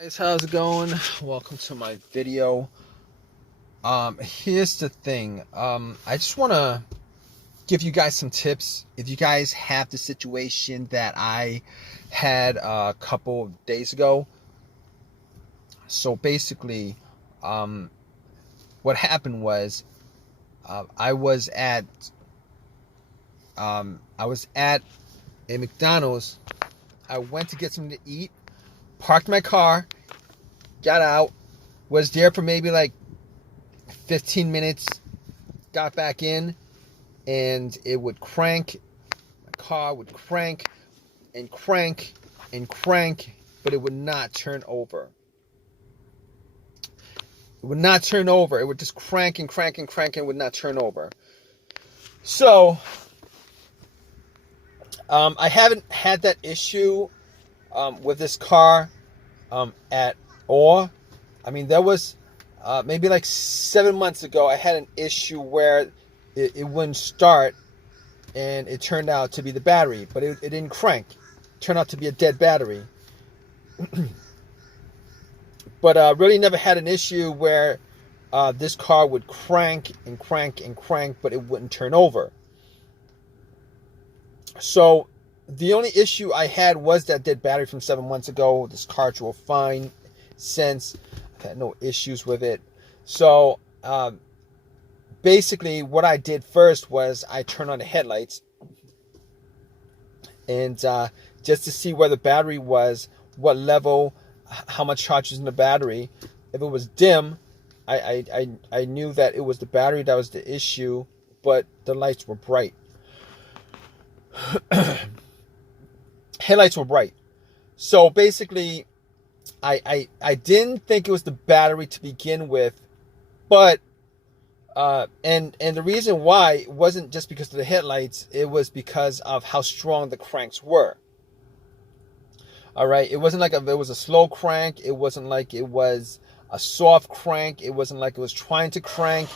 Guys, how's it going? Welcome to my video. Here's the thing. I just want to give you guys some tips if you guys have the situation that I had a couple of days ago. So basically, what happened was I was at a McDonald's. I went to get something to eat, parked my car, got out, was there for maybe like 15 minutes, got back in, and it would crank. My car would crank and crank and crank, but it would not turn over. It would not turn over. It would just crank and crank and crank and would not turn over. So, I haven't had that issue with this car at all. I mean, there was maybe like 7 months ago, I had an issue where it wouldn't start, and it turned out to be the battery, but it didn't crank. It turned out to be a dead battery. But really never had an issue where this car would crank and crank and crank, but it wouldn't turn over. So the only issue I had was that dead battery from 7 months ago. This car drove fine since. I've had no issues with it. So basically what I did first was I turned on the headlights, and just to see where the battery was, what level, how much charge is in the battery. If it was dim, I knew that it was the battery that was the issue, but the lights were bright. Headlights were bright. So basically, I didn't think it was the battery to begin with, but and the reason why it wasn't just because of the headlights, it was because of how strong the cranks were. All right, it wasn't like it was a slow crank. It wasn't like it was a soft crank. It wasn't like it was trying to crank.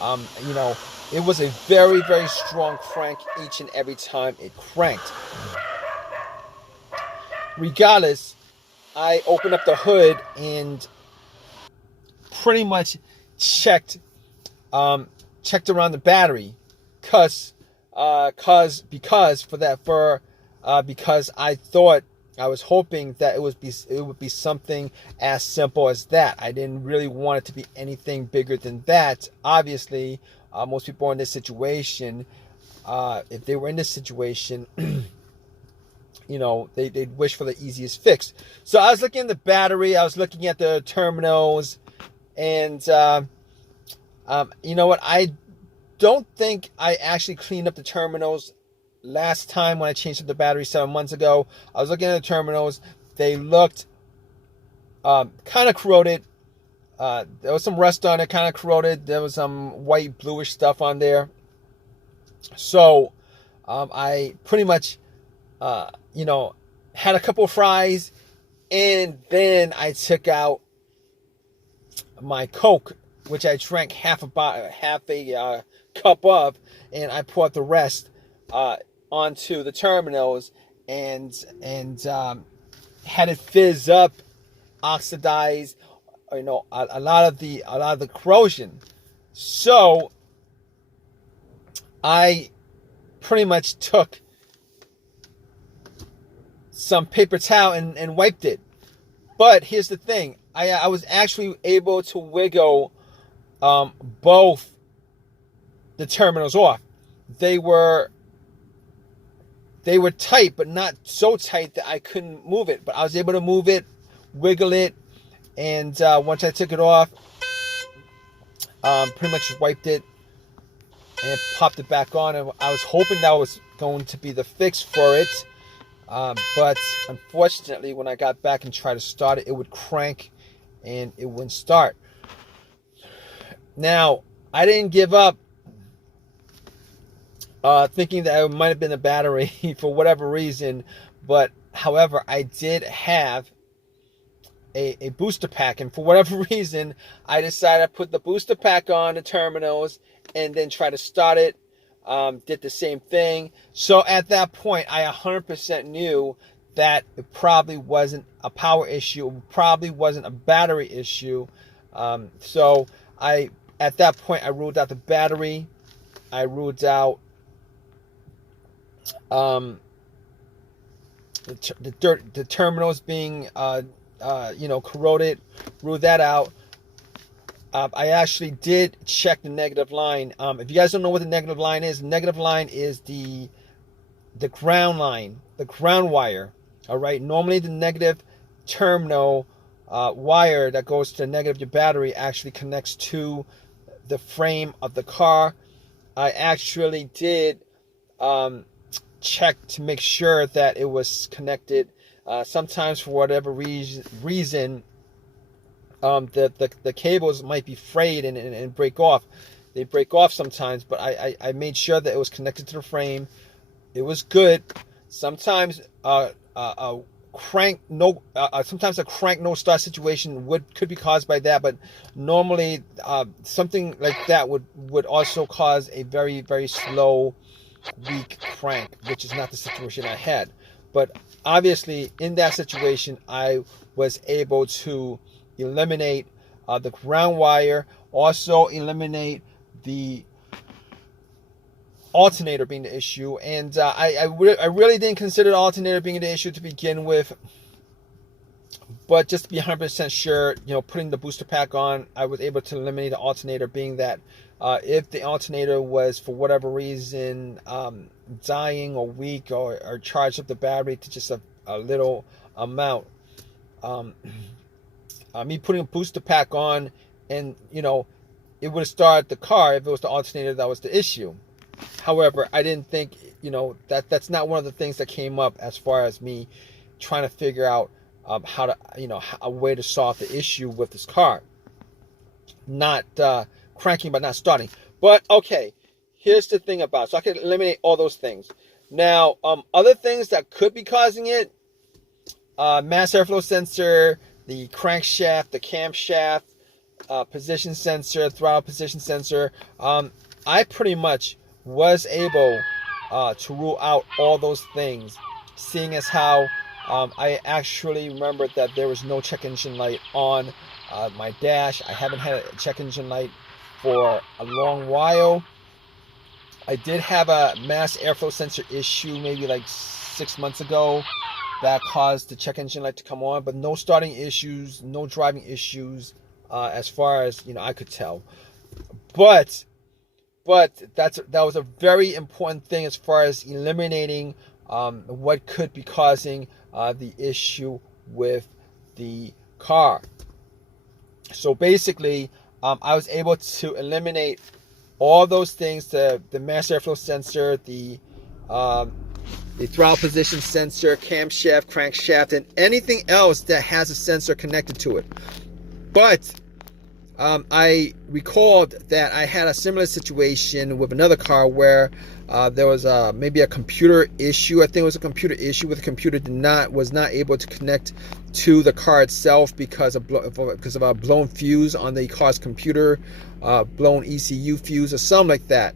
It was a very, very strong crank each and every time it cranked. Regardless, I opened up the hood and pretty much checked around the battery, because I thought, I was hoping that it would be something as simple as that. I didn't really want it to be anything bigger than that. Obviously, most people in this situation, if they were in this situation, they'd wish for the easiest fix. So I was looking at the battery, I was looking at the terminals, and you know what? I don't think I actually cleaned up the terminals last time when I changed up the battery 7 months ago. I was looking at the terminals. They looked kind of corroded. There was some rust on it, kind of corroded. There was some white, bluish stuff on there. So I pretty much, had a couple of fries, and then I took out my Coke, which I drank half a cup of, and I poured the rest onto the terminals, and had it fizz up, oxidize, a lot of the corrosion. So I pretty much took some paper towel and wiped it. But here's the thing, I was actually able to wiggle both the terminals off. They were tight, but not so tight that I couldn't move it. But I was able to move it, wiggle it, and once I took it off, pretty much wiped it and popped it back on. And I was hoping that was going to be the fix for it. But unfortunately, when I got back and tried to start it, it would crank and it wouldn't start. Now, I didn't give up thinking that it might have been a battery for whatever reason. But however, I did have a booster pack, and for whatever reason, I decided to put the booster pack on the terminals and then try to start it. Did the same thing. So at that point, I 100% knew that it probably wasn't a power issue, it probably wasn't a battery issue. So at that point, I ruled out the battery. I ruled out the terminals being corroded. Ruled that out. I actually did check the negative line. If you guys don't know what the negative line is the ground line, the ground wire. All right. Normally, the negative terminal wire that goes to the negative of your battery actually connects to the frame of the car. I actually did check to make sure that it was connected. Sometimes, for whatever reason, the cables might be frayed and break off. They break off sometimes, but I made sure that it was connected to the frame. It was good. Sometimes sometimes a crank no start situation could be caused by that, but normally something like that would also cause a very, very slow, weak crank, which is not the situation I had. But obviously in that situation, I was able to eliminate the ground wire, also eliminate the alternator being the issue. And I really didn't consider the alternator being the issue to begin with, but just to be 100% sure, putting the booster pack on, I was able to eliminate the alternator, being that if the alternator was for whatever reason dying or weak or charged up the battery to just a little amount, me putting a booster pack on, and it would have started the car if it was the alternator that was the issue. However, I didn't think, that's not one of the things that came up as far as me trying to figure out how to, a way to solve the issue with this car. Not cranking, but not starting. But okay, here's the thing about it. So I can eliminate all those things. Now, other things that could be causing it, mass airflow sensor, the crankshaft, the camshaft, position sensor, throttle position sensor. I pretty much was able to rule out all those things, seeing as how I actually remembered that there was no check engine light on my dash. I haven't had a check engine light for a long while. I did have a mass airflow sensor issue maybe like 6 months ago that caused the check engine light to come on, but no starting issues, no driving issues, as far as I could tell. But that was a very important thing as far as eliminating what could be causing the issue with the car. So basically, I was able to eliminate all those things: the mass airflow sensor, the throttle position sensor, camshaft, crankshaft, and anything else that has a sensor connected to it. But I recalled that I had a similar situation with another car where there was maybe a computer issue. I think it was a computer issue where the computer was not able to connect to the car itself because of a blown fuse on the car's computer, blown ECU fuse or something like that.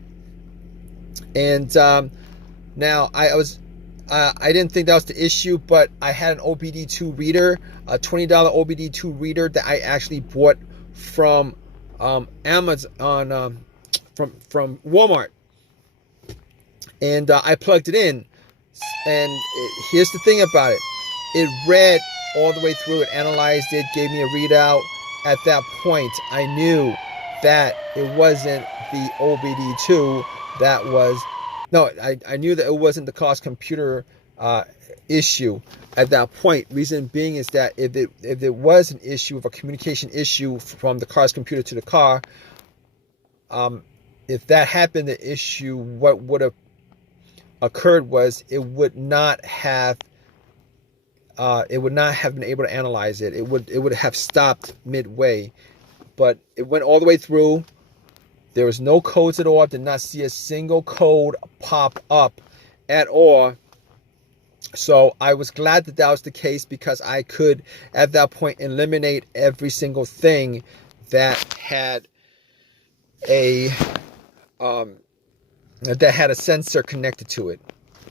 And now I didn't think that was the issue, but I had an OBD2 reader, a $20 OBD2 reader that I actually bought from Amazon, from Walmart, and I plugged it in. And here's the thing about it: it read all the way through. It analyzed it, gave me a readout. At that point, I knew that it wasn't the OBD2 that was. No, I knew that it wasn't the car's computer issue at that point. Reason being is that if it was an issue of a communication issue from the car's computer to the car, if that happened, the issue, what would have occurred was it would not have been able to analyze it. It would have stopped midway, but it went all the way through. There was no codes at all. I did not see a single code pop up at all. So I was glad that was the case, because I could, at that point, eliminate every single thing that had a sensor connected to it.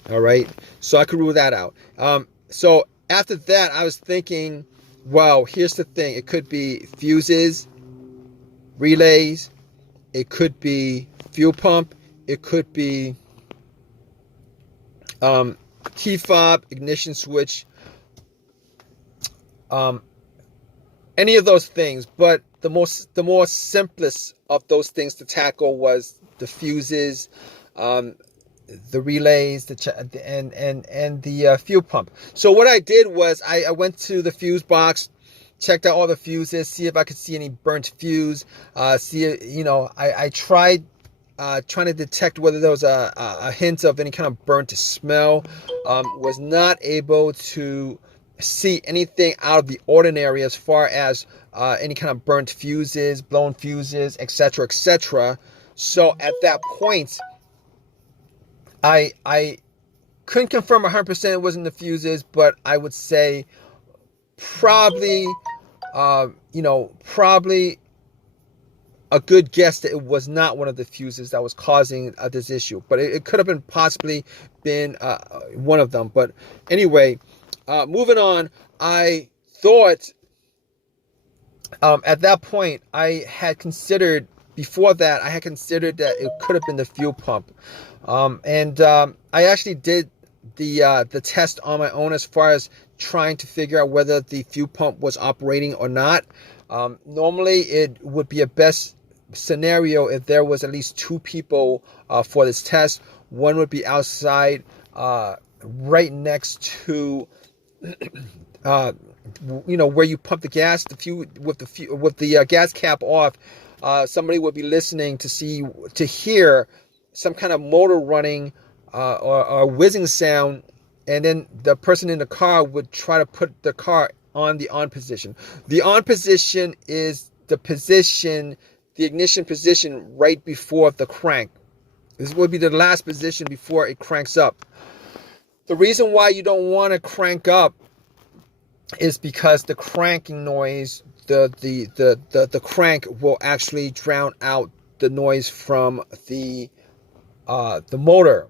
All right, so I could rule that out. So after that, I was thinking, well, here's the thing. It could be fuses, relays. It could be fuel pump. It could be T-fob, ignition switch, any of those things. But the more simplest of those things to tackle was the fuses, the relays, and the fuel pump. So what I did was I went to the fuse box, checked out all the fuses, see if I could see any burnt fuse. I tried trying to detect whether there was a hint of any kind of burnt smell. Was not able to see anything out of the ordinary as far as any kind of burnt fuses, blown fuses, etc., etc. So at that point, I couldn't confirm 100% it wasn't the fuses, but I would say probably, probably a good guess that it was not one of the fuses that was causing this issue. But it could have been possibly been one of them. But anyway, moving on, I thought at that point before that I had considered that it could have been the fuel pump. I actually did the test on my own as far as trying to figure out whether the fuel pump was operating or not. Normally it would be a best scenario if there was at least two people for this test. One would be outside, right next to where you pump the gas, with the gas cap off. Somebody would be listening to hear some kind of motor running or whizzing sound, and then the person in the car would try to put the car on the on position. The on position is the ignition position right before the crank. This would be the last position before it cranks up. The reason why you don't want to crank up is because the cranking noise, the crank will actually drown out the noise from the motor.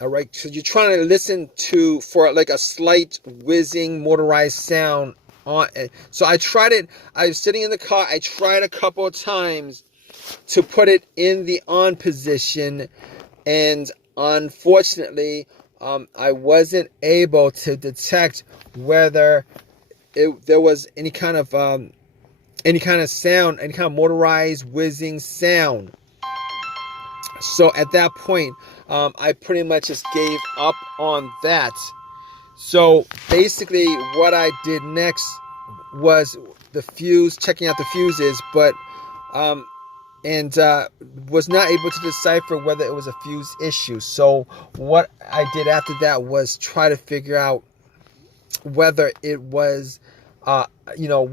All right, so you're trying to listen for like a slight whizzing motorized sound on. So I tried it. I was sitting in the car. I tried a couple of times to put it in the on position, and unfortunately, I wasn't able to detect whether there was any kind of sound, any kind of motorized whizzing sound. So at that point, I pretty much just gave up on that. So basically what I did next was checking out the fuses, but was not able to decipher whether it was a fuse issue. So what I did after that was try to figure out whether it was one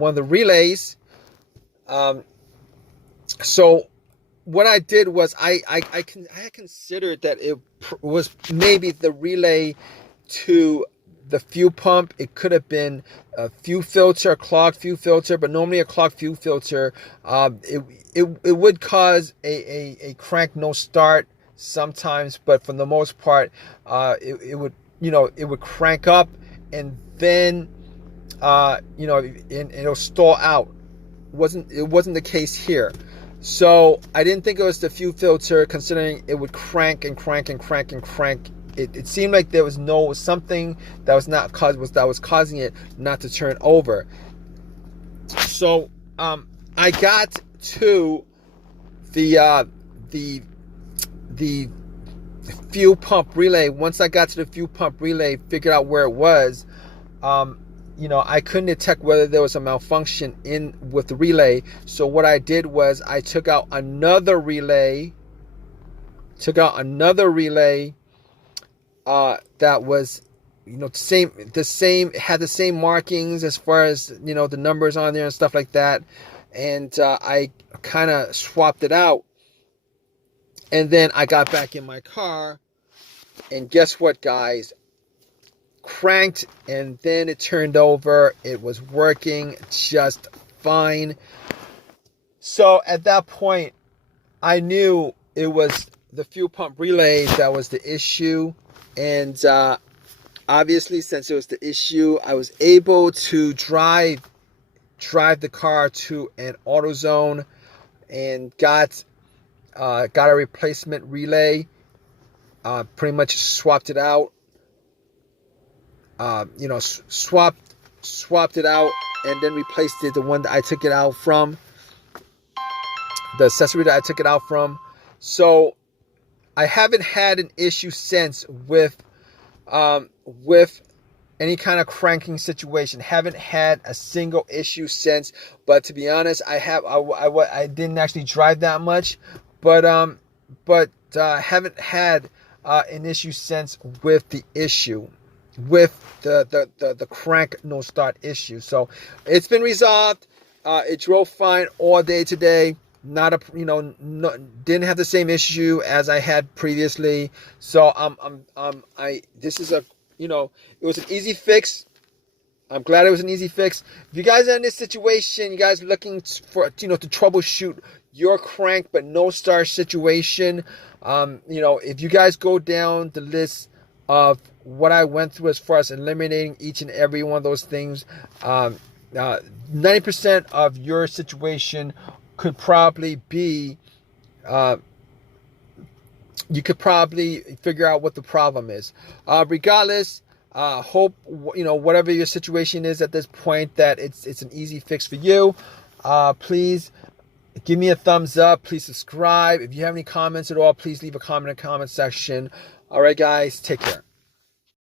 of the relays. So what I did was I had considered that it was maybe the relay to the fuel pump. It could have been a clogged fuel filter, but normally a clogged fuel filter, it would cause a crank no start sometimes, but for the most part, it would crank up, and then and it'll stall out. It wasn't the case here. So I didn't think it was the fuel filter, considering it would crank and crank and crank and crank. It seemed like there was something that was causing it not to turn over. So I got to the fuel pump relay. Once I got to the fuel pump relay, figured out where it was. I couldn't detect whether there was a malfunction with the relay. So what I did was I took out another relay. That was, the same, had the same markings as far as, the numbers on there and stuff like that. And I kind of swapped it out. And then I got back in my car, and guess what, guys? Cranked, and then it turned over. It was working just fine. So at that point, I knew it was the fuel pump relay that was the issue. And Obviously, since it was the issue, I was able to drive the car to an AutoZone and got a replacement relay. Pretty much swapped it out. Swapped it out and then replaced it, the one that I took it out from, the accessory that I took it out from. So I haven't had an issue since with any kind of cranking situation. Haven't had a single issue since. But to be honest, I didn't actually drive that much, but haven't had an issue since with the issue, with the crank no start issue. So it's been resolved. It drove fine all day today. Not a didn't have the same issue as I had previously. So this is it was an easy fix. I'm glad it was an easy fix. If you guys are in this situation, you guys are looking for to troubleshoot your crank but no start situation, if you guys go down the list of what I went through as far as eliminating each and every one of those things, 90% of your situation could probably be, you could probably figure out what the problem is. Regardless, hope whatever your situation is at this point, that it's an easy fix for you. Please give me a thumbs up. Please subscribe. If you have any comments at all, please leave a comment in the comment section. All right, guys, take care.